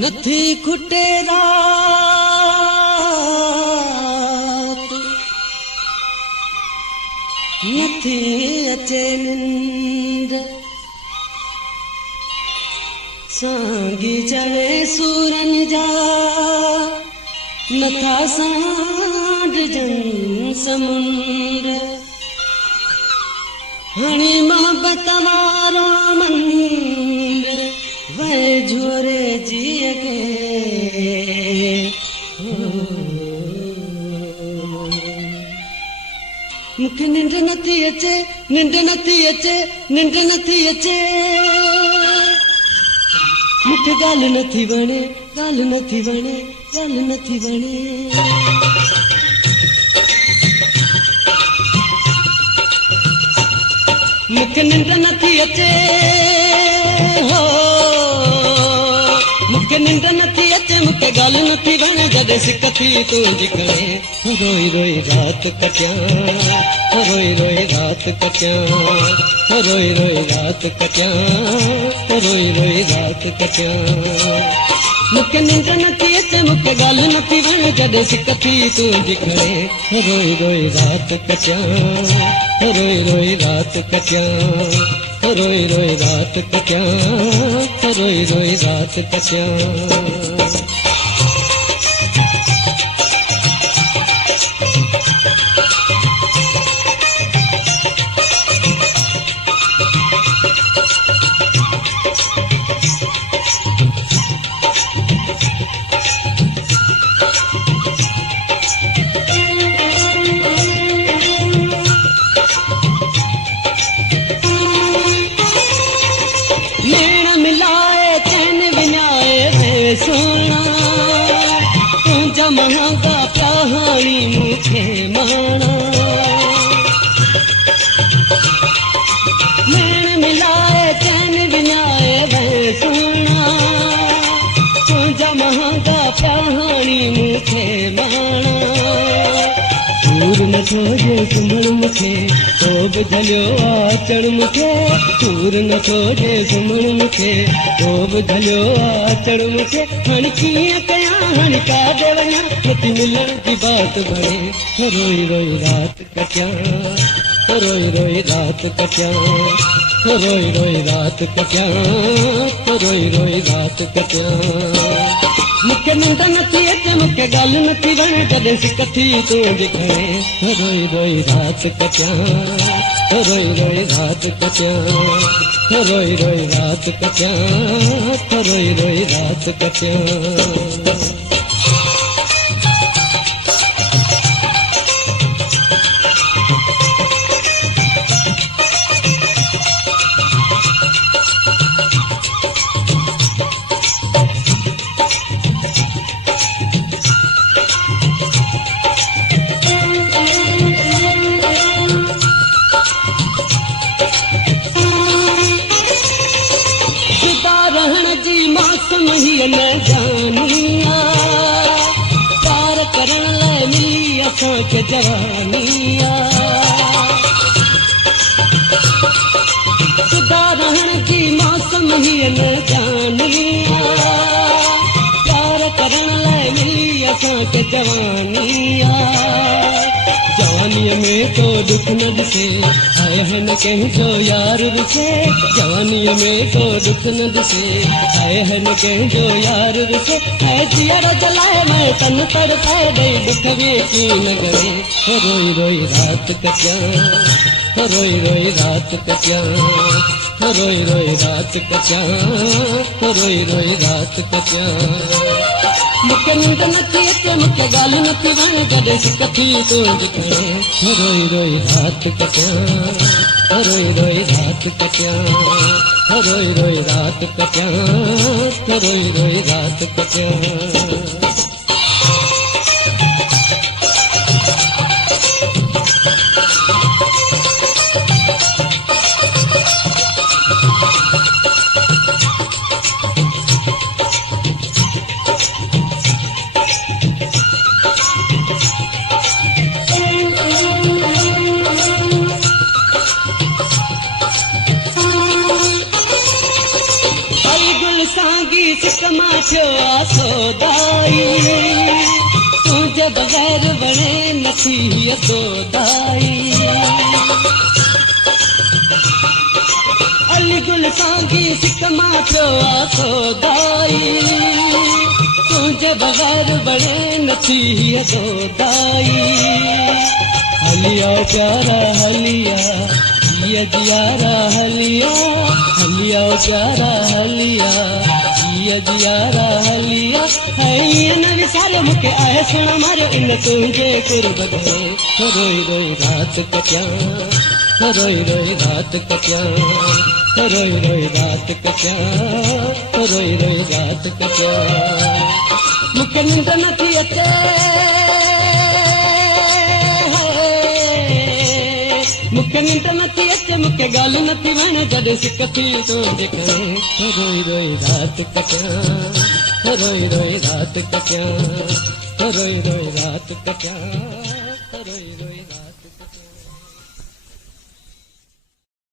नथी खुटे रात नथी अचे निंद सांगी चवे सूरन जा नथा सांड जन समुंड हणी मोहब्बत वारो मंदिर वह झोरे जिए के मुखे निंड नथी अचे निंड नथी अचे निंड नथी अचे मुखे गाल नथी वणे गाल नथी वणे गाल नथी वणे मुखे निंड नथी अचे हो मुखे निंड नथी अचे मुखे गाल नथी वणे जॾहिं सिक थी तुंहिंजी कणे रोई रोई रात कटियां रोई रोई रात कटियां रोई रोई रात कटियां रोई रोई रात कटियां मुखे निंड नथी अचे मुखे गाल नथी वणे जॾहिं सिक थी तुंहिंजी कणे रोई रोई रात कटियां रोई रोई रात कटियां रोई रोई रात कटियां रोई रोई रात कटियां सोना तुझा महागा कहानी मुखे माना नैन मिलाए चैन विनाए वे सोना तुझा महागा कहानी मुखे माना दूर न छोड़े सुमण मुखे तो बुझलियो आचण मुखे दूर न छोड़े सुमण मुखे तो बुझलियो आचण मुखे हाणे कीअं कयां हाणे काॾे वञां नथी मिलण जी बात बणे रोई रोई रात कटियां रोई रोई रात कटियां रोई रोई रात कटियां रोई रोई रात कटियां मुखे निंड नथी अचे मुखे गाल नथी वणे जॾहिं सिक थी तुंहिंजी कणे रोई रोई रात कटियां रोई रोई रात कटियां रोई रोई रात कटियां रोई रोई रात कटियां न जानिया प्यार करण लाइ मिली असांखे जवानिया सुधारण जी मौसम हीअ न जानिया प्यार करण लाइ मिली असांखे जवानिया जवानीअ में तो दुख न ॾिसे आए हिन कंहिंजो यार रुसे जवानीअ में तो दुख न ॾिसे आए हिन कंहिंजो यार रुसे ऐं जीअर जलाए मैं तन तड़पाए ॾेई दुख बि कीन करे रोई रोई रात कटियां रोई रोई रात कटियां रोई रोई रात कटियां रोई रोई रात कटियां मुखे निंड नथी अचे मुखे गाल नथी वणे जॾहिं सिक थी तुंहिंजी कणे रोई रोई रात कटियां रोई रोई रात कटियां रोई रोई रात कटियां रोई रोई रात कटियां मां थियो आ सौदाई तुंहिंजे बग़ैर वणे नथी हीअ सौदाई अली गुल सांगी सिक मां थियो आ सौदाई तुंहिंजे बग़ैर वणे नथी हीअ सौदाई हलिया प्यारा हलिया हीअ जियारा हलिया हलिया प्यारा हलिया हीअ जियारा हलिया ईअं न विसारे मूंखे आहे सुण मारियो इन तुंहिंजे कुर्ब ते रोई रोई राति कटियां रोई रोई राति कटियां रोई रोई राति कटियां रोई रोई राति कटियां मूंखे निंड नथी अचे मूंखे निंड नथी अचे मूंखे ॻाल्हि नथी वणे जॾहिं सिक थी तुंहिंजे करे रोई रोई राति कटियां रोई रोई राति कटियां रोई रोई राति कटियां रोई रोई राति